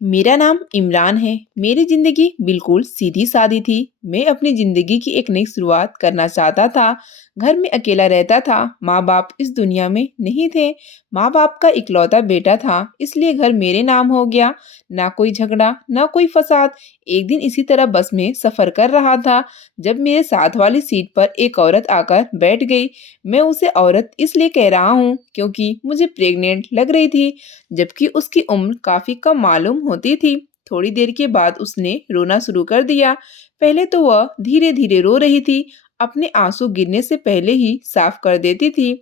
मेरा नाम इमरान है। मेरी ज़िंदगी बिल्कुल सीधी-सादी थी। मैं अपनी ज़िंदगी की एक नई शुरुआत करना चाहता था। घर में अकेला रहता था, माँ-बाप इस दुनिया में नहीं थे। माँ-बाप का इकलौता बेटा था, इसलिए घर मेरे नाम हो गया। ना कोई झगड़ा, ना कोई फसाद। एक दिन इसी तरह बस में सफ़र कर रहा था, जब मेरे साथ वाली सीट पर एक औरत आकर बैठ गई। मैं उसे औरत इसलिए कह रहा हूँ, क्योंकि मुझे प्रेग्नेंट लग रही थी। जबकि उसकी उम्र काफ़ी कम मालूम होती थी। थोड़ी देर के बाद उसने रोना शुरू कर दिया। पहले तो वह धीरे-धीरे रो रही थी, अपने आंसू गिरने से पहले ही साफ कर देती थी।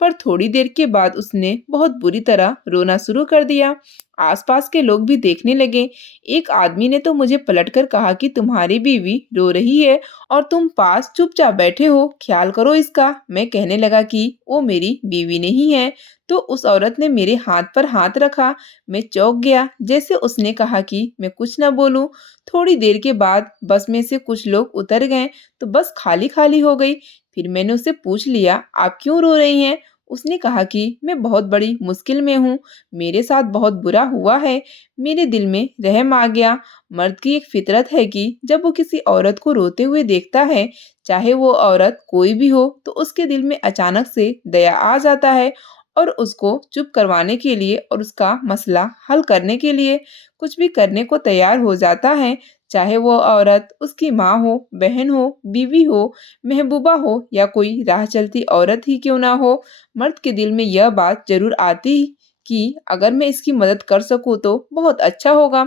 पर थोड़ी देर के बाद उसने बहुत बुरी तरह रोना शुरू कर दिया। आसपास के लोग भी देखने लगे। एक आदमी ने तो मुझे पलटकर कहा कि तुम्हारी बीवी रो रही है और तुम पास चुपचाप बैठे हो, ख्याल करो इसका। मैं कहने लगा कि वो मेरी बीवी नहीं है। तो उस औरत ने मेरे हाथ पर हाथ रखा। मैं चौंक गया, जैसे उसने कहा कि मैं कुछ ना बोलूं। थोड़ी देर के बाद बस में से कुछ लोग उतर गए, तो बस खाली खाली हो गई। फिर मैंने उससे पूछ लिया, आप क्यों रो रही हैं? उसने कहा कि मैं बहुत बड़ी मुश्किल में हूँ, मेरे साथ बहुत बुरा हुआ है। मेरे दिल में रहम आ गया। मर्द की एक फितरत है कि जब वो किसी औरत को रोते हुए देखता है, चाहे वो औरत कोई भी हो, तो उसके दिल में अचानक से दया आ जाता है और उसको चुप करवाने के लिए और उसका मसला हल करने के लिए कुछ भी करने को तैयार हो जाता है। चाहे वो औरत उसकी माँ हो, बहन हो, बीवी हो, महबूबा हो या कोई राह चलती औरत ही क्यों ना हो, मर्द के दिल में यह बात ज़रूर आती कि अगर मैं इसकी मदद कर सकूँ तो बहुत अच्छा होगा।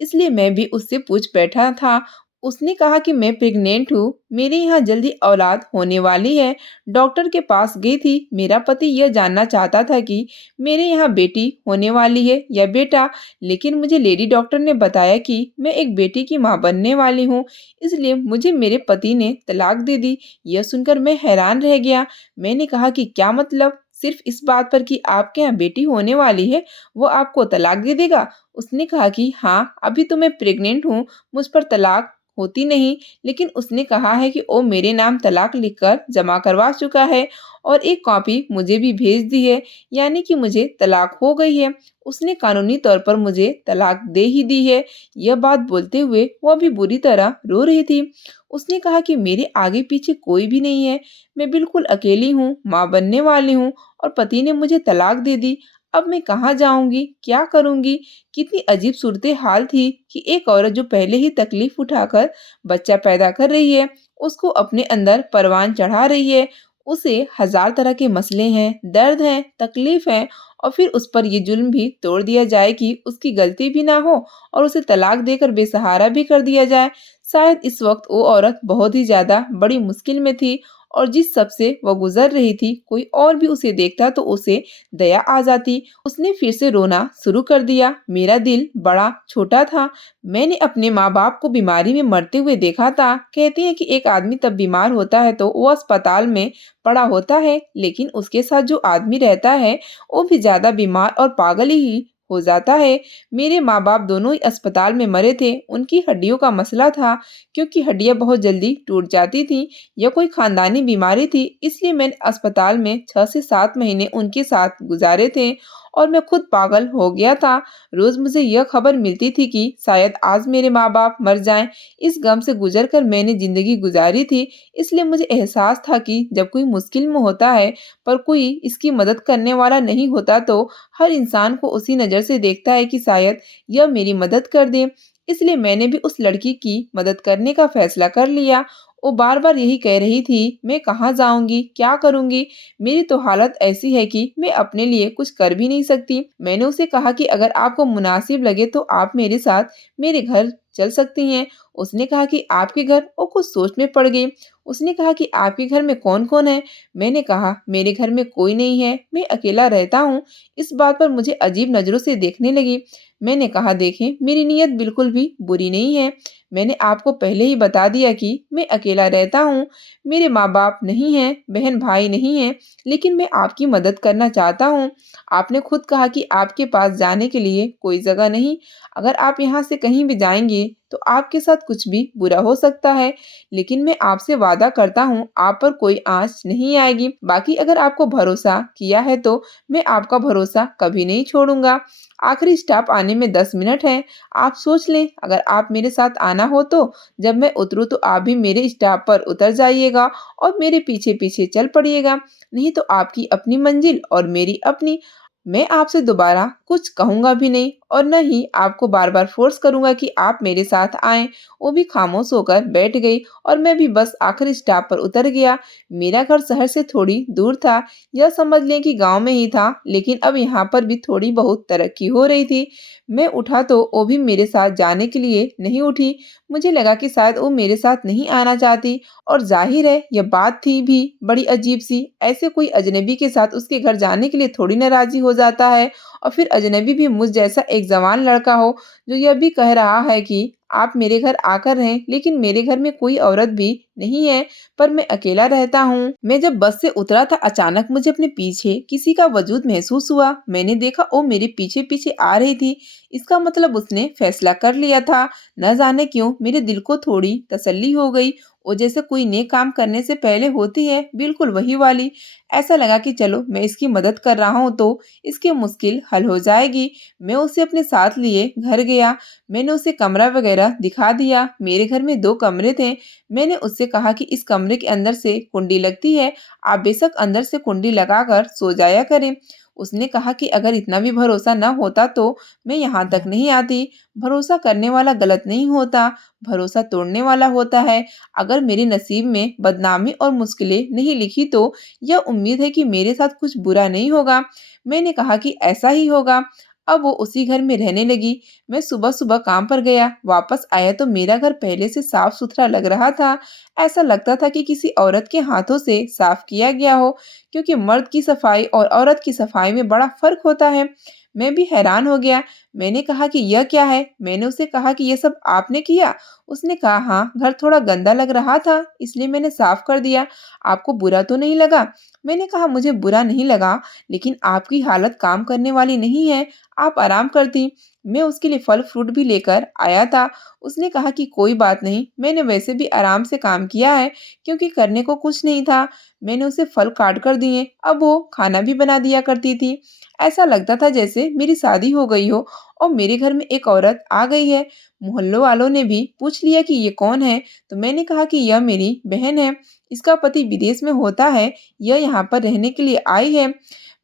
इसलिए मैं भी उससे पूछ बैठा था। उसने कहा कि मैं प्रेग्नेंट हूँ, मेरे यहाँ जल्दी औलाद होने वाली है। डॉक्टर के पास गई थी। मेरा पति यह जानना चाहता था कि मेरे यहाँ बेटी होने वाली है या बेटा, लेकिन मुझे लेडी डॉक्टर ने बताया कि मैं एक बेटी की माँ बनने वाली हूँ, इसलिए मुझे मेरे पति ने तलाक दे दी। यह सुनकर मैं हैरान रह गया। मैंने कहा कि क्या मतलब? सिर्फ इस बात पर कि आपके यहाँ बेटी होने वाली है, वो आपको तलाक दे देगा? उसने कहा कि हाँ, अभी तो मैं प्रेग्नेंट हूँ, मुझ पर तलाक होती नहीं, लेकिन उसने कहा है कि वो मेरे नाम तलाक लिखकर जमा करवा चुका है और एक कॉपी मुझे भी भेज दी है, यानी कि मुझे तलाक हो गई है। उसने कानूनी तौर पर मुझे तलाक दे ही दी है। यह बात बोलते हुए वो भी बुरी तरह रो रही थी। उसने कहा कि मेरे आगे पीछे कोई भी नहीं है, मैं बिल्कुल अकेली हूँ, माँ बनने वाली हूँ और पति ने मुझे तलाक दे दी। अब मैं कहाँ जाऊंगी, क्या करूंगी? कितनी अजीब सूरत हाल थी कि एक औरत जो पहले ही तकलीफ उठाकर बच्चा पैदा कर रही है, उसको अपने अंदर परवान चढ़ा रही है। उसे हजार तरह के मसले हैं, दर्द हैं, तकलीफ है और फिर उस पर ये जुल्म भी तोड़ दिया जाए कि उसकी गलती भी ना हो और उसे तलाक देकर बेसहारा भी कर दिया जाए। शायद इस वक्त वो औरत बहुत ही ज्यादा बड़ी मुश्किल में थी और जिस सब से वह गुजर रही थी, कोई और भी उसे देखता तो उसे दया आ जाती। उसने फिर से रोना शुरू कर दिया। मेरा दिल बड़ा छोटा था। मैंने अपने माँ-बाप को बीमारी में मरते हुए देखा था। कहते हैं कि एक आदमी तब बीमार होता है तो वो अस्पताल में पड़ा होता है, लेकिन उसके साथ जो आदमी रहता है, वो भी ज़्यादा बीमार और पागल ही हो जाता है। मेरे माँ-बाप दोनों ही अस्पताल में मरे थे। उनकी हड्डियों का मसला था, क्योंकि हड्डियाँ बहुत जल्दी टूट जाती थीं। यह कोई खानदानी बीमारी थी, इसलिए मैंने अस्पताल में 6 से 7 महीने उनके साथ गुजारे थे और मैं खुद पागल हो गया था। रोज़ मुझे यह खबर मिलती थी कि शायद आज मेरे माँ-बाप मर जाएँ। इस गम से गुज़र कर मैंने ज़िंदगी गुज़ारी थी, इसलिए मुझे एहसास था कि जब कोई मुश्किल में होता है, पर कोई इसकी मदद करने वाला नहीं होता, तो हर इंसान को उसी नज़र से देखता है कि शायद यह मेरी मदद कर दे। इसलिए मैंने भी उस लड़की की मदद करने का फ़ैसला कर लिया। वो बार-बार यही कह रही थी, मैं कहाँ जाऊँगी, क्या करूँगी? मेरी तो हालत ऐसी है कि मैं अपने लिए कुछ कर भी नहीं सकती। मैंने उसे कहा कि अगर आपको मुनासिब लगे तो आप मेरे साथ मेरे घर चल सकती हैं। उसने कहा कि आपके घर? वो कुछ सोच में पड़ गई। उसने कहा कि आपके घर में कौन-कौन है? मैंने कहा मेरे घर में कोई नहीं है, मैं अकेला रहता हूँ। इस बात पर मुझे अजीब नज़रों से देखने लगी। मैंने कहा देखें, मेरी नीयत बिल्कुल भी बुरी नहीं है। मैंने आपको पहले ही बता दिया कि मैं अकेला रहता हूँ। मेरे माँ-बाप नहीं हैं, बहन-भाई नहीं हैं, लेकिन मैं आपकी मदद करना चाहता हूँ। आपने खुद कहा कि आपके पास जाने के लिए कोई जगह नहीं। अगर आप यहाँ से कहीं भी जाएँगे, तो आपके साथ कुछ भी बुरा हो सकता है, लेकिन मैं आपसे वादा करता हूँ, आप पर कोई आँच नहीं आएगी। बाकी अगर आपको भरोसा किया है, तो मैं आपका भरोसा कभी नहीं छोड़ूँगा। आखिरी स्टॉप आने में 10 मिनट है। आप सोच लें, अगर आप मेरे साथ आना हो तो जब मैं उतरूँ तो आप भी मेरे स्टॉप पर उतर जाइएगा और मेरे पीछे-पीछे चल पड़िएगा। नहीं तो आपकी अपनी मंजिल और मेरी अपनी। मैं आपसे दोबारा कुछ कहूँगा भी नहीं और न ही आपको बार-बार फ़ोर्स करूँगा कि आप मेरे साथ आएँ। वो भी खामोश होकर बैठ गई और मैं भी बस आखिरी स्टॉप पर उतर गया। मेरा घर शहर से थोड़ी दूर था, यह समझ लें कि गाँव में ही था, लेकिन अब यहाँ पर भी थोड़ी बहुत तरक्की हो रही थी। मैं उठा तो वो भी मेरे साथ जाने के लिए नहीं उठी। मुझे लगा कि शायद वो मेरे साथ नहीं आना चाहती और ज़ाहिर है यह बात थी भी बड़ी अजीब-सी। ऐसे कोई अजनबी के साथ उसके घर जाने के लिए थोड़ी ना राज़ी हो जाता है और फिर अजनबी भी मुझ जैसा एक जवान लड़का हो, जो यह भी कह रहा है कि आप मेरे घर आकर रहें, लेकिन मेरे घर में कोई औरत भी नहीं है, पर मैं अकेला रहता हूँ। मैं जब बस से उतरा था, अचानक मुझे अपने पीछे किसी का वजूद महसूस हुआ। मैंने देखा वो मेरे पीछे-पीछे आ रही थी। इसका मतलब उसने फैसला कर लिया था। न जाने क्यों मेरे दिल को थोड़ी तसल्ली हो गई। वो जैसे कोई नेक काम करने से पहले होती है, बिल्कुल वही वाली। ऐसा लगा कि चलो मैं इसकी मदद कर रहा हूँ तो इसकी मुश्किल हल हो जाएगी। मैं उसे अपने साथ लिए घर गया। मैंने उसे कमरा वगैरह दिखा दिया। मेरे घर में 2 कमरे थे। मैंने उससे कहा कि इस कमरे के अंदर से कुंडी लगती है, आप बेशक अंदर से कुंडी लगाकर सो जाया करें। उसने कहा कि अगर इतना भी भरोसा न होता तो मैं यहाँ तक नहीं आती। भरोसा करने वाला गलत नहीं होता, भरोसा तोड़ने वाला होता है। अगर मेरे नसीब में बदनामी और मुश्किलें नहीं लिखी तो यह उम्मीद है कि मेरे साथ कुछ बुरा नहीं होगा। मैंने कहा कि ऐसा ही होगा। अब वो उसी घर में रहने लगी। मैं सुबह-सुबह काम पर गया, वापस आया तो मेरा घर पहले से साफ-सुथरा लग रहा था। ऐसा लगता था कि किसी औरत के हाथों से साफ किया गया हो, क्योंकि मर्द की सफाई और औरत की सफाई में बड़ा फ़र्क होता है। मैं भी हैरान हो गया। मैंने कहा कि यह क्या है? मैंने उसे कहा कि ये सब आपने किया? उसने कहा हाँ, घर थोड़ा गंदा लग रहा था, इसलिए मैंने साफ कर दिया। आपको बुरा तो नहीं लगा? मैंने कहा मुझे बुरा नहीं लगा, लेकिन आपकी हालत काम करने वाली नहीं है, आप आराम करती। मैं उसके लिए फल फ्रूट भी लेकर आया था। उसने कहा कि कोई बात नहीं, मैंने वैसे भी आराम से काम किया है, क्योंकि करने को कुछ नहीं था। मैंने उसे फल काट कर दिए, अब वो खाना भी बना दिया करती थी। ऐसा लगता था जैसे मेरी शादी हो गई हो और मेरे घर में एक औरत आ गई है। मोहल्लों वालों ने भी पूछ लिया कि ये कौन है, तो मैंने कहा कि यह मेरी बहन है। इसका पति विदेश में होता है, यह यहाँ पर रहने के लिए आई है।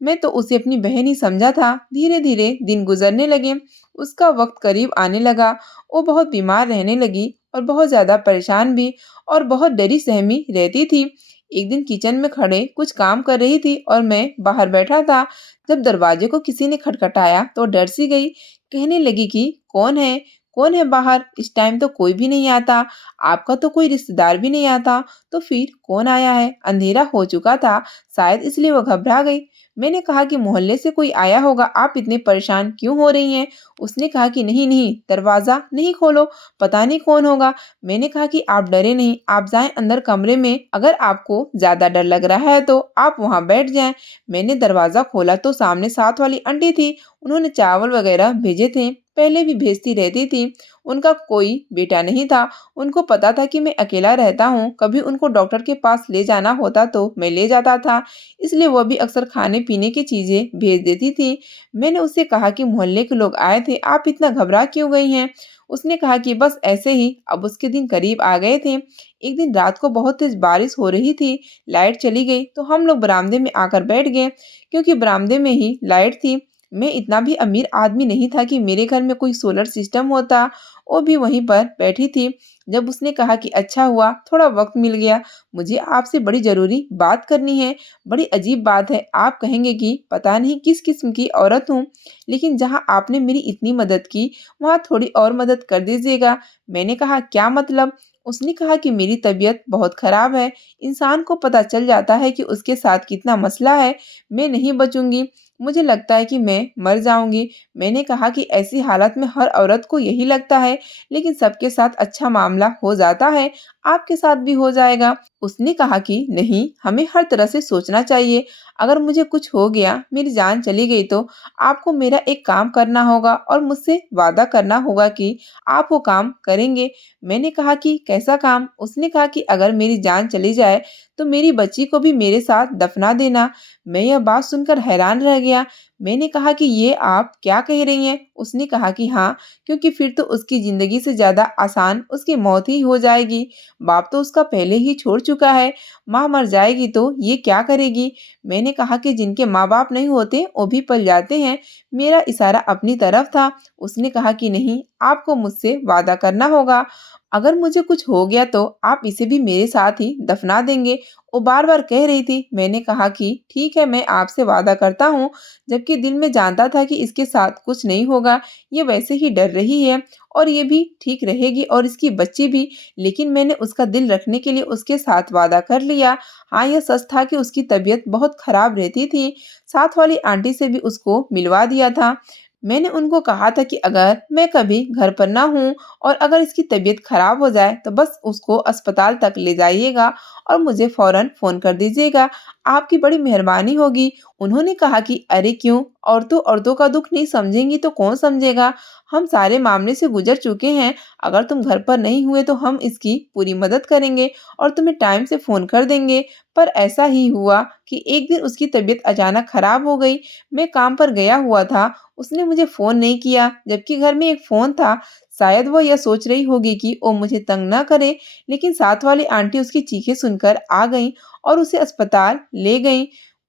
मैं तो उसे अपनी बहन ही समझा था। धीरे-धीरे दिन गुजरने लगे। उसका वक्त करीब आने लगा। वो बहुत बीमार रहने लगी और बहुत ज़्यादा परेशान भी और बहुत डरी सहमी रहती थी। एक दिन किचन में खड़े कुछ काम कर रही थी और मैं बाहर बैठा था। जब दरवाजे को किसी ने खटखटाया तो डर सी गई। कहने लगी कि कौन है? कौन है बाहर? इस टाइम तो कोई भी नहीं आता। आपका तो कोई रिश्तेदार भी नहीं आता। तो फिर कौन आया है? अंधेरा हो चुका था, शायद इसलिए वो घबरा गई। मैंने कहा कि मोहल्ले से कोई आया होगा, आप इतने परेशान क्यों हो रही हैं? उसने कहा कि नहीं नहीं, दरवाजा नहीं खोलो, पता नहीं कौन होगा। मैंने कहा कि आप डरे नहीं, आप जाएं अंदर कमरे में। अगर आपको ज्यादा डर लग रहा है तो आप वहां बैठ जाएं। मैंने दरवाजा खोला तो सामने साथ वाली आंटी थी। उन्होंने चावल वगैरह भेजे थे, पहले भी भेजती रहती थी। उनका कोई बेटा नहीं था। उनको पता था कि मैं अकेला रहता हूँ। कभी उनको डॉक्टर के पास ले जाना होता तो मैं ले जाता था, इसलिए वह भी अक्सर खाने पीने की चीजें भेज देती थी। मैंने उससे कहा कि मोहल्ले के लोग आए थे, आप इतना घबरा क्यों गई हैं? उसने कहा कि बस ऐसे ही। अब उसके दिन करीब आ गए थे। एक दिन रात को बहुत तेज बारिश हो रही थी, लाइट चली गई तो हम लोग बरामदे में आकर बैठ गए, क्योंकि बरामदे में ही लाइट थी। मैं इतना भी अमीर आदमी नहीं था कि मेरे घर में कोई सोलर सिस्टम होता। वो भी वहीं पर बैठी थी। जब उसने कहा कि अच्छा हुआ थोड़ा वक्त मिल गया, मुझे आपसे बड़ी जरूरी बात करनी है। बड़ी अजीब बात है, आप कहेंगे कि पता नहीं किस किस्म की औरत हूँ, लेकिन जहाँ आपने मेरी इतनी मदद की वहाँ थोड़ी और मदद कर दीजिएगा। मैंने कहा क्या मतलब? उसने कहा कि मेरी तबीयत बहुत खराब है। इंसान को पता चल जाता है कि उसके साथ कितना मसला है। मैं नहीं बचूंगी, मुझे लगता है कि मैं मर जाऊंगी। मैंने कहा कि ऐसी हालत में हर औरत को यही लगता है, लेकिन सबके साथ अच्छा मामला हो जाता है, आपके साथ भी हो जाएगा। उसने कहा कि नहीं, हमें हर तरह से सोचना चाहिए। अगर मुझे कुछ हो गया, मेरी जान चली गई तो आपको मेरा एक काम करना होगा और मुझसे वादा करना होगा कि आप वो काम करेंगे। मैंने कहा कि कैसा काम? उसने कहा कि अगर मेरी जान चली जाए तो मेरी बच्ची को भी मेरे साथ दफना देना। मैं यह बात सुनकर हैरान रह गया। मैंने कहा कि ये आप क्या कह रही हैं? उसने कहा कि हाँ, क्योंकि फिर तो उसकी ज़िंदगी से ज़्यादा आसान उसकी मौत ही हो जाएगी। बाप तो उसका पहले ही छोड़ चुका है, माँ मर जाएगी तो ये क्या करेगी? मैंने कहा कि जिनके माँ-बाप नहीं होते, वो भी पल जाते हैं। मेरा इशारा अपनी तरफ था। उसने कहा कि नहीं, आपको मुझसे वादा करना होगा। अगर मुझे कुछ हो गया तो आप इसे भी मेरे साथ ही दफना देंगे। वो बार-बार कह रही थी। मैंने कहा कि ठीक है, मैं आपसे वादा करता हूँ, जबकि दिल में जानता था कि इसके साथ कुछ नहीं होगा। ये वैसे ही डर रही है और ये भी ठीक रहेगी और इसकी बच्ची भी। लेकिन मैंने उसका दिल रखने के लिए उसके साथ वादा कर लिया। हाँ, यह सच था कि उसकी तबीयत बहुत खराब रहती थी। साथ वाली आंटी से भी उसको मिलवा दिया था। मैंने उनको कहा था कि अगर मैं कभी घर पर ना हूँ और अगर इसकी तबीयत खराब हो जाए तो बस उसको अस्पताल तक ले जाइएगा और मुझे फ़ौरन फ़ोन कर दीजिएगा। आपकी बड़ी मेहरबानी होगी। उन्होंने कहा कि अरे क्यों? औरतें औरतों का दुःख नहीं समझेंगी तो कौन समझेगा? हम सारे मामले से गुज़र चुके हैं। अगर तुम घर पर नहीं हुए तो हम इसकी पूरी मदद करेंगे और तुम्हें टाइम से फ़ोन कर देंगे। पर ऐसा ही हुआ कि एक दिन उसकी तबीयत अचानक खराब हो गई। मैं काम पर गया हुआ था। उसने मुझे फ़ोन नहीं किया, जबकि घर में एक फ़ोन था। शायद वो यह सोच रही होगी कि वो मुझे तंग ना करे, लेकिन साथ वाली आंटी उसकी चीखें सुनकर आ गईं और उसे अस्पताल ले गईं।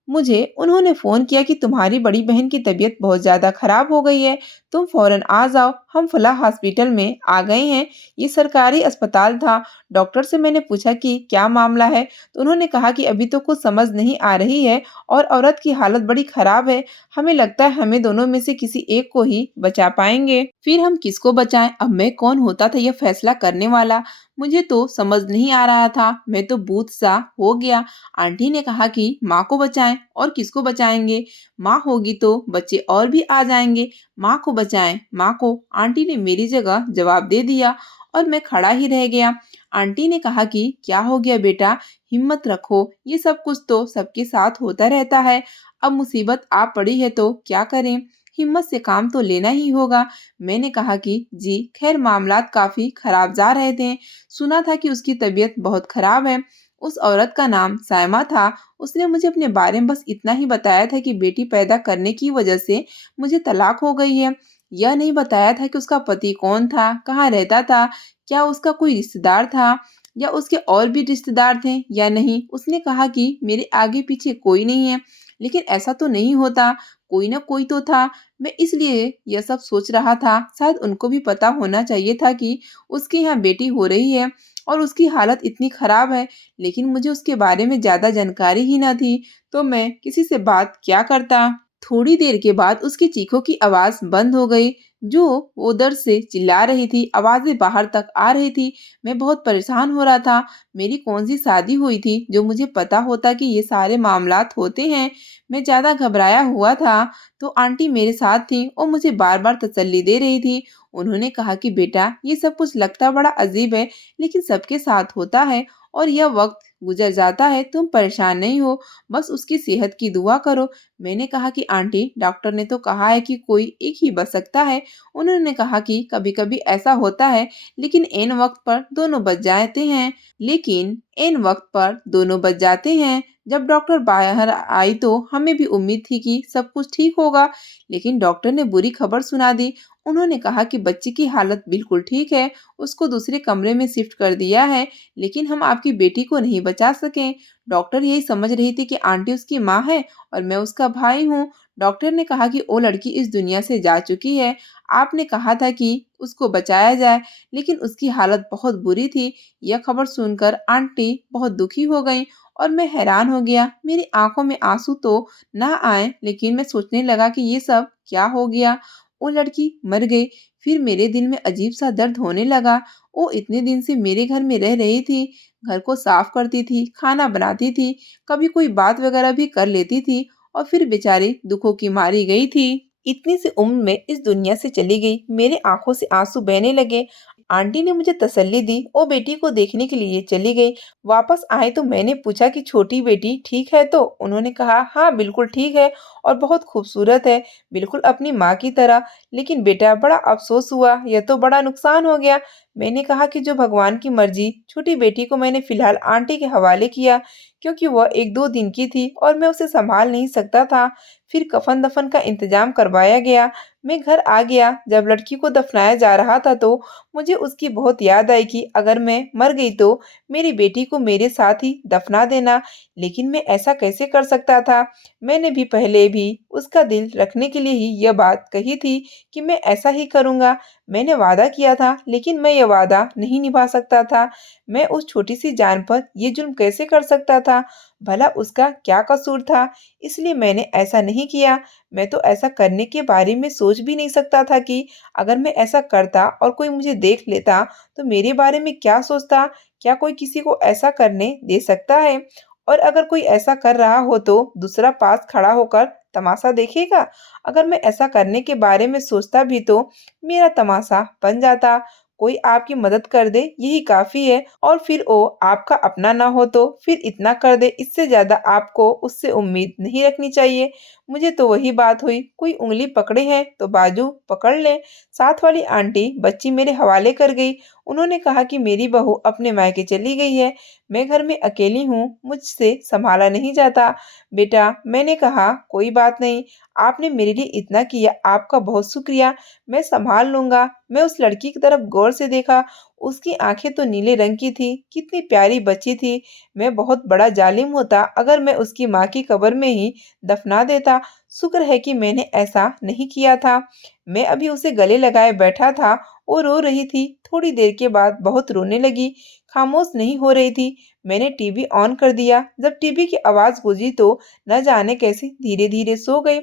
मुझे उन्होंने फ़ोन किया कि तुम्हारी बड़ी बहन की तबीयत बहुत ज़्यादा खराब हो गई है, तुम फ़ौरन आ जाओ, हम फलाह हॉस्पिटल में आ गए हैं। ये सरकारी अस्पताल था। डॉक्टर से मैंने पूछा कि क्या मामला है, तो उन्होंने कहा कि अभी तो कुछ समझ नहीं आ रही है और औरत की हालत बड़ी खराब है। हमें लगता है हमें दोनों में से किसी एक को ही बचा पाएंगे। फिर हम किसको बचाएं? अब मैं कौन होता था यह फैसला करने वाला? मुझे तो समझ नहीं आ रहा था। मैं तो बूत सा हो गया। आंटी ने कहा कि माँ को बचाएं। और किसको बचाएंगे? माँ होगी तो बच्चे और भी आ जाएंगे। माँ को बचाएं, माँ को। आंटी ने मेरी जगह जवाब दे दिया और मैं खड़ा ही रह गया। आंटी ने कहा कि क्या हो गया बेटा, हिम्मत रखो, ये सब कुछ तो सबके साथ होता रहता है। अब मुसीबत आ पड़ी है तो क्या करें? हिम्मत से काम तो लेना ही होगा। मैंने कहा कि जी, खैर मामलात काफी खराब जा रहे थे। सुना था कि उसकी तबीयत बहुत खराब है। उस औरत का नाम सायमा था। उसने मुझे अपने बारे में बस इतना ही बताया था कि बेटी पैदा करने की वजह से मुझे तलाक हो गई है। यह नहीं बताया था कि उसका पति कौन था, कहाँ रहता था, क्या उसका कोई रिश्तेदार था या उसके और भी रिश्तेदार थे या नहीं। उसने कहा कि मेरे आगे पीछे कोई नहीं है, लेकिन ऐसा तो नहीं होता, कोई ना कोई तो था। मैं इसलिए यह सब सोच रहा था। शायद उनको भी पता होना चाहिए था कि उसके यहाँ बेटी हो रही है और उसकी हालत इतनी खराब है, लेकिन मुझे उसके बारे में ज़्यादा जानकारी ही ना थी, तो मैं किसी से बात क्या करता। थोड़ी देर के बाद उसकी चीखों की आवाज़ बंद हो गई, जो वो दर्द से चिल्ला रही थी। आवाज़ें बाहर तक आ रही थी। मैं बहुत परेशान हो रहा था। मेरी कौन-सी शादी हुई थी जो मुझे पता होता कि ये सारे मामलात होते हैं। मैं ज़्यादा घबराया हुआ था, तो आंटी मेरे साथ थी और मुझे बार-बार तसल्ली दे रही थी। उन्होंने कहा कि बेटा, ये सब कुछ लगता बड़ा अजीब है, लेकिन सबके साथ होता है और यह वक्त गुजर जाता है। तुम परेशान नहीं हो, बस उसकी सेहत की दुआ करो। मैंने कहा कि आंटी, डॉक्टर ने तो कहा है कि कोई एक ही बच सकता है। उन्होंने कहा कि कभी-कभी ऐसा होता है, लेकिन ऐन वक्त पर दोनों बच जाते हैं। लेकिन ऐन वक्त पर दोनों बच जाते हैं। जब डॉक्टर बाहर आई तो हमें भी उम्मीद थी कि सब कुछ ठीक होगा, लेकिन डॉक्टर ने बुरी खबर सुना दी। उन्होंने कहा कि बच्ची की हालत बिल्कुल ठीक है, उसको दूसरे कमरे में शिफ्ट कर दिया है, लेकिन हम आपकी बेटी को नहीं बचा सके। डॉक्टर यही समझ रही थी कि आंटी उसकी माँ है और मैं उसका भाई हूँ। डॉक्टर ने कहा कि वो लड़की इस दुनिया से जा चुकी है। आपने कहा था कि उसको बचाया जाए, लेकिन उसकी हालत बहुत बुरी थी। यह खबर सुनकर आंटी बहुत दुखी हो गई और मैं हैरान हो गया। मेरी आंखों में आंसू तो ना आए, लेकिन मैं सोचने लगा कि ये सब क्या हो गया। वो लड़की मर गई। फिर मेरे दिल में अजीब सा दर्द होने लगा। वो इतने दिन से मेरे घर में रह रही थी, घर को साफ करती थी, खाना बनाती थी, कभी कोई बात वगैरह भी कर लेती थी और फिर बेचारी दुखों की मारी गई थी। इतनी सी उम्र में इस दुनिया से चली गई। मेरे आंखों से आंसू बहने लगे। आंटी ने मुझे तसल्ली दी और बेटी को देखने के लिए चली गई। वापस आए तो मैंने पूछा कि छोटी बेटी ठीक है तो? उन्होंने कहा हाँ बिल्कुल ठीक है और बहुत खूबसूरत है, बिल्कुल अपनी माँ की तरह। लेकिन बेटा बड़ा अफ़सोस हुआ, यह तो बड़ा नुकसान हो गया। मैंने कहा कि जो भगवान की मर्ज़ी। छोटी बेटी को मैंने फ़िलहाल आंटी के हवाले किया क्योंकि वह 1-2 दिन की थी और मैं उसे सँभाल नहीं सकता था। फिर कफ़न-दफ़न का इंतज़ाम करवाया गया। मैं घर आ गया। जब लड़की को दफ़नाया जा रहा था तो मुझे उसकी बहुत याद आई कि अगर मैं मर गई तो मेरी बेटी को मेरे साथ ही दफ़ना देना। लेकिन मैं ऐसा कैसे कर सकता था? मैंने भी पहले भी उसका दिल रखने के लिए ही यह बात कही थी कि मैं ऐसा ही करूँगा। मैंने वादा किया था लेकिन मैं यह वादा नहीं निभा सकता था। मैं उस छोटी-सी जान पर ये जुल्म कैसे कर सकता था? भला उसका क्या कसूर था? इसलिए मैंने ऐसा नहीं किया। मैं तो ऐसा करने के बारे में सोच भी नहीं सकता था कि अगर मैं ऐसा करता और कोई मुझे देख लेता तो मेरे बारे में क्या सोचता? क्या कोई किसी को ऐसा करने दे सकता है? और अगर कोई ऐसा कर रहा हो तो दूसरा पास खड़ा होकर तमाशा देखेगा? अगर मैं ऐसा करने के बारे में सोचता भी तो मेरा तमाशा बन जाता। कोई आपकी मदद कर दे यही काफ़ी है और फिर वो आपका अपना ना हो तो फिर इतना कर दे, इससे ज़्यादा आपको उससे उम्मीद नहीं रखनी चाहिए। मुझे तो वही बात हुई, कोई उँगली पकड़े है तो बाजू पकड़ ले। साथ वाली आंटी बच्ची मेरे हवाले कर गई। उन्होंने कहा कि मेरी बहू अपने मायके चली गई है, मैं घर में अकेली हूँ, मुझसे सँभाला नहीं जाता। बेटा मैंने कहा कोई बात नहीं, आपने मेरे लिए इतना किया, आपका बहुत शुक्रिया, मैं सँभाल लूँगा। मैं उस लड़की की तरफ गौर से देखा, उसकी आँखें तो नीले रंग की थी, कितनी प्यारी बच्ची थी। मैं बहुत बड़ा ज़ालिम होता अगर मैं उसकी माँ की कब्र में ही दफ़ना देता। शुक्र है कि मैंने ऐसा नहीं किया था। मैं अभी उसे गले लगाए बैठा था, वो रो रही थी। थोड़ी देर के बाद बहुत रोने लगी, खामोश नहीं हो रही थी। मैंने टीवी ऑन कर दिया। जब टीवी की आवाज़ गूंजी तो न जाने कैसे धीरे-धीरे सो गई।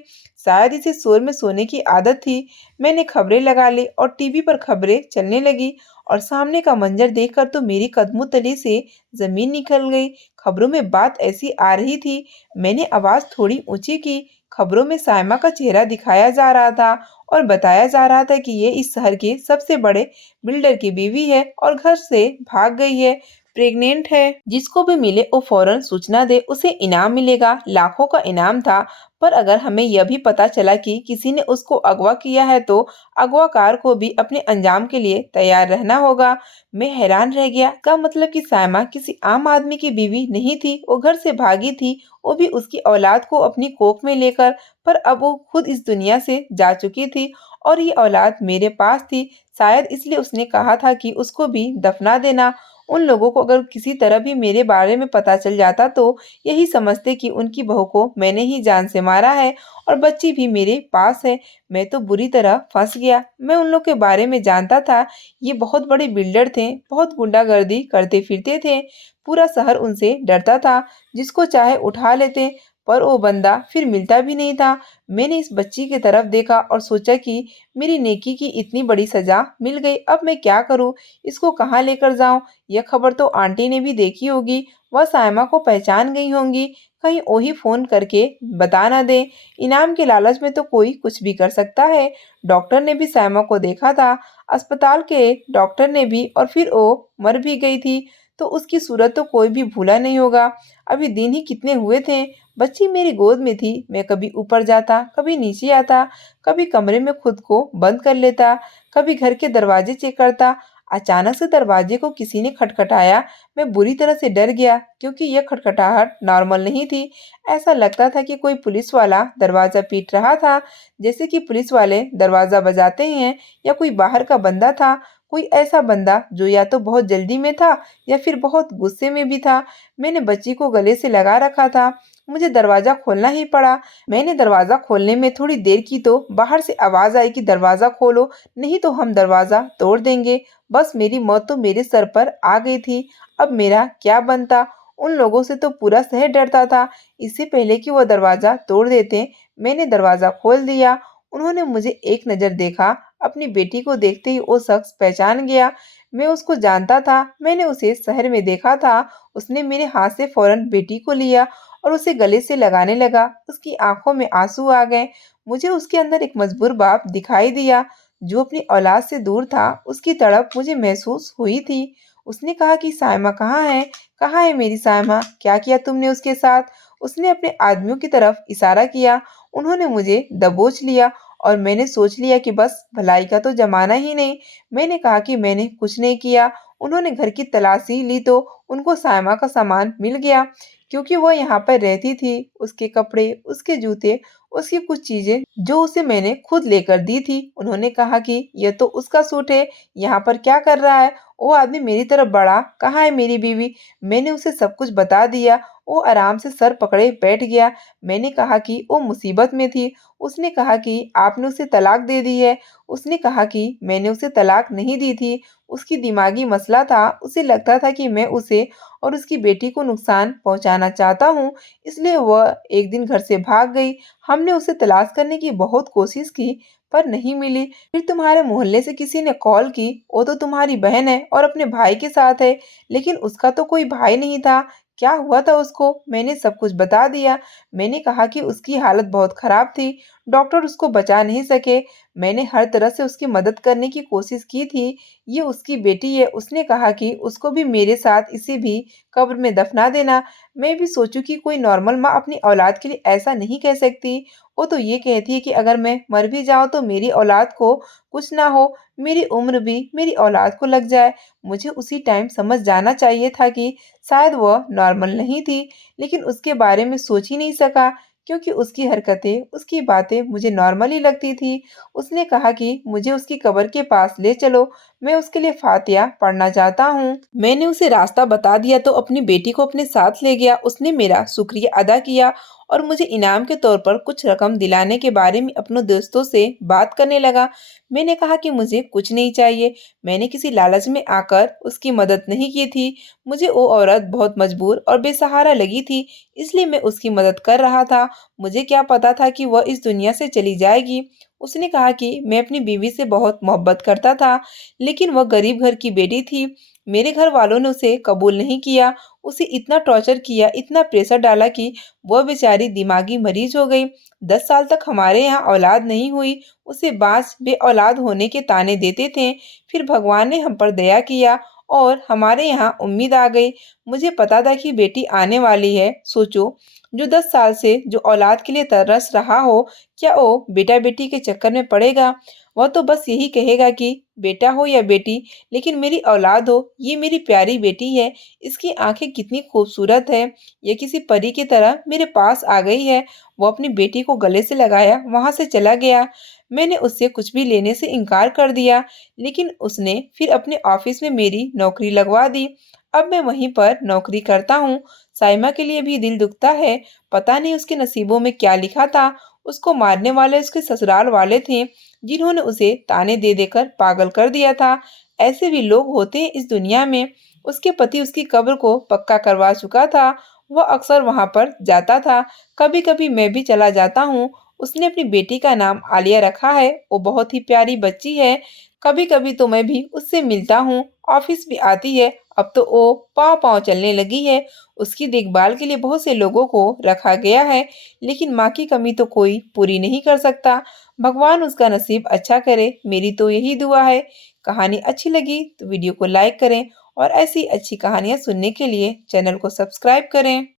शायद इसे शोर में सोने की आदत थी। मैंने खबरें लगा ली और टीवी पर खबरें चलने लगी और सामने का मंजर देखकर तो मेरी कदमों तले से ज़मीन निकल गई। खबरों में बात ऐसी आ रही थी। मैंने आवाज़ थोड़ी ऊँची की। खबरों में सायमा का चेहरा दिखाया जा रहा था और बताया जा रहा था कि ये इस शहर के सबसे बड़े बिल्डर की बीवी है और घर से भाग गई है, प्रेग्नेंट है। जिसको भी मिले वो फौरन सूचना दे, उसे इनाम मिलेगा। लाखों का इनाम था। पर अगर हमें यह भी पता चला कि किसी ने उसको अगवा किया है तो अगवाकार को भी अपने अंजाम के लिए तैयार रहना होगा। मैं हैरान रह गया। का मतलब कि सायमा किसी आम आदमी की बीवी नहीं थी, वो घर से भागी थी, वो भी उसकी औलाद को अपनी कोख में लेकर। पर अब वो खुद इस दुनिया से जा चुकी थी और ये औलाद मेरे पास थी। शायद इसलिए उसने कहा था कि उसको भी दफना देना। उन लोगों को अगर किसी तरह भी मेरे बारे में पता चल जाता तो यही समझते कि उनकी बहू को मैंने ही जान से मारा है और बच्ची भी मेरे पास है। मैं तो बुरी तरह फंस गया। मैं उन लोग के बारे में जानता था। ये बहुत बड़े बिल्डर थे, बहुत गुंडागर्दी करते फिरते थे। पूरा शहर उनसे डरता था, जिसको चाहे उठा लेते। पर वो बंदा फिर मिलता भी नहीं था। मैंने इस बच्ची की तरफ देखा और सोचा कि मेरी नेकी की इतनी बड़ी सजा मिल गई, अब मैं क्या करूं? इसको कहाँ लेकर जाऊं? यह खबर तो आंटी ने भी देखी होगी, वह सायमा को पहचान गई होंगी। कहीं वही फोन करके बता ना दे। इनाम के लालच में तो कोई कुछ भी कर सकता है। डॉक्टर ने भी सायमा को देखा था, अस्पताल के डॉक्टर ने भी, और फिर वो मर भी गई थी तो उसकी सूरत तो कोई भी भूला नहीं होगा। अभी दिन ही कितने हुए थे, बच्ची मेरी गोद में थी। मैं कभी ऊपर जाता, कभी नीचे आता, कभी कमरे में खुद को बंद कर लेता, कभी घर के दरवाजे चेक करता। अचानक से दरवाजे को किसी ने खटखटाया। मैं बुरी तरह से डर गया क्योंकि यह खटखटाहट नॉर्मल नहीं थी। ऐसा लगता था कि कोई पुलिस वाला दरवाजा पीट रहा था, जैसे कि पुलिस वाले दरवाजा बजाते हैं। या कोई बाहर का बंदा था, कोई ऐसा बंदा जो या तो बहुत जल्दी में था या फिर बहुत गुस्से में भी था। मैंने बच्ची को गले से लगा रखा था, मुझे दरवाजा खोलना ही पड़ा। मैंने दरवाजा खोलने में थोड़ी देर की तो बाहर से आवाज आई कि दरवाजा खोलो, नहीं तो हम दरवाजा तोड़ देंगे। बस मेरी मौत तो मेरे सर पर आ गई थी। अब मेरा क्या बनता? उन लोगों से तो पूरा शहर डरता था। इससे पहले कि वो दरवाजा तोड़ देते, मैंने दरवाजा खोल दिया। उन्होंने मुझे एक नज़र देखा। अपनी बेटी को देखते ही वो शख्स पहचान गया। मैं उसको जानता था, मैंने उसे शहर में देखा था। उसने मेरे हाथ से फौरन बेटी को लिया और उसे गले से लगाने लगा। उसकी आंखों में आंसू आ गए। मुझे उसके अंदर एक मजबूर बाप दिखाई दिया। जो अपनी औलाद से दूर था, उसकी तड़प मुझे महसूस हुई थी। उसने कहा कि साइमा कहाँ है? कहाँ है मेरी साइमा? क्या किया तुमने उसके साथ? उसने अपने आदमियों की तरफ इशारा किया। उन्होंने मुझे दबोच लिया और मैंने सोच लिया कि बस भलाई का तो ज़माना ही नहीं। मैंने कहा कि मैंने कुछ नहीं किया। उन्होंने घर की तलाशी ली तो उनको साइमा का सामान मिल गया। क्योंकि वो यहाँ पर रहती थी, उसके कपड़े, उसके जूते, उसकी कुछ चीज़ें जो उसे मैंने खुद लेकर दी थी। उन्होंने कहा कि ये तो उसका सूट है, यहाँ पर क्या कर रहा है? वो आदमी मेरी तरफ बढ़ा, कहाँ है मेरी बीवी? मैंने उसे सब कुछ बता दिया। वो आराम से सर पकड़े बैठ गया। मैंने कहा कि वो मुसीबत में थी। उसने कहा कि आपने उसे तलाक दे दी है। उसने कहा कि मैंने उसे तलाक नहीं दी थी। उसकी दिमागी मसला था। उसे लगता था कि मैं उसे और उसकी बेटी को नुकसान पहुंचाना चाहता हूं, इसलिए वह एक दिन घर से भाग गई। हमने उसे तलाश करने की बहुत कोशिश की, पर नहीं मिली। फिर तुम्हारे मोहल्ले से किसी ने कॉल की। वो तो तुम्हारी बहन है और अपने भाई के साथ है, लेकिन उसका तो कोई भाई नहीं था। क्या हुआ था उसको? मैंने सब कुछ बता दिया। मैंने कहा कि उसकी हालत बहुत खराब थी, डॉक्टर उसको बचा नहीं सके। मैंने हर तरह से उसकी मदद करने की कोशिश की थी। ये उसकी बेटी है। उसने कहा कि उसको भी मेरे साथ इसे भी कब्र में दफना देना। मैं भी सोचूं कि कोई नॉर्मल माँ अपनी औलाद के लिए ऐसा नहीं कह सकती। वो तो ये कहती है कि अगर मैं मर भी जाऊं तो मेरी औलाद को कुछ ना हो, मेरी उम्र भी मेरी औलाद को लग जाए। मुझे उसी टाइम समझ जाना चाहिए था कि शायद वह नॉर्मल नहीं थी, लेकिन उसके बारे में सोच ही नहीं सका, क्योंकि उसकी हरकतें, उसकी बातें मुझे नॉर्मल ही लगती थी। उसने कहा कि मुझे उसकी कब्र के पास ले चलो, मैं उसके लिए फातिया पढ़ना चाहता हूँ। मैंने उसे रास्ता बता दिया तो अपनी बेटी को अपने साथ ले गया। उसने मेरा शुक्रिया अदा किया और मुझे इनाम के तौर पर कुछ रकम दिलाने के बारे में अपने दोस्तों से बात करने लगा। मैंने कहा कि मुझे कुछ नहीं चाहिए। मैंने किसी लालच में आकर उसकी मदद नहीं की थी। मुझे वो औरत बहुत मजबूर और बेसहारा लगी थी, इसलिए मैं उसकी मदद कर रहा था। मुझे क्या पता था कि वह इस दुनिया से चली जाएगी। उसने कहा कि मैं अपनी बीवी से बहुत मोहब्बत करता था, लेकिन वह गरीब घर की बेटी थी। मेरे घर वालों ने उसे कबूल नहीं किया। उसे इतना टॉर्चर किया, इतना प्रेशर डाला कि वह बेचारी दिमागी मरीज हो गई। 10 साल तक हमारे यहाँ औलाद नहीं हुई। उसे बांस बे औलाद होने के ताने देते थे। फिर भगवान ने हम पर दया किया और हमारे यहाँ उम्मीद आ गई। मुझे पता था कि बेटी आने वाली है। सोचो, जो 10 साल से जो औलाद के लिए तरस रहा हो, क्या वो बेटा बेटी के चक्कर में पड़ेगा? वह तो बस यही कहेगा कि बेटा हो या बेटी, लेकिन मेरी औलाद हो। ये मेरी प्यारी बेटी है। इसकी आंखें कितनी खूबसूरत है। ये किसी परी की तरह मेरे पास आ गई है। वो अपनी बेटी को गले से लगाया, वहां से चला गया। मैंने उससे कुछ भी लेने से इनकार कर दिया, लेकिन उसने फिर अपने ऑफिस में मेरी नौकरी लगवा दी। अब मैं वहीं पर नौकरी करता हूँ। साइमा के लिए भी दिल दुखता है। पता नहीं उसके नसीबों में क्या लिखा था। उसको मारने वाले उसके ससुराल वाले थे, जिन्होंने उसे ताने दे देकर पागल कर दिया था। ऐसे भी लोग होते हैं इस दुनिया में। उसके पति उसकी कब्र को पक्का करवा चुका था। वह अक्सर वहां पर जाता था। कभी कभी मैं भी चला जाता हूँ। उसने अपनी बेटी का नाम आलिया रखा है। वो बहुत ही प्यारी बच्ची है। कभी कभी तो मैं भी उससे मिलता हूँ। ऑफिस भी आती है। अब तो वो पाँव पाँव चलने लगी है। उसकी देखभाल के लिए बहुत से लोगों को रखा गया है, लेकिन माँ की कमी तो कोई पूरी नहीं कर सकता। भगवान उसका नसीब अच्छा करे, मेरी तो यही दुआ है। कहानी अच्छी लगी तो वीडियो को लाइक करें और ऐसी अच्छी कहानियाँ सुनने के लिए चैनल को सब्सक्राइब करें।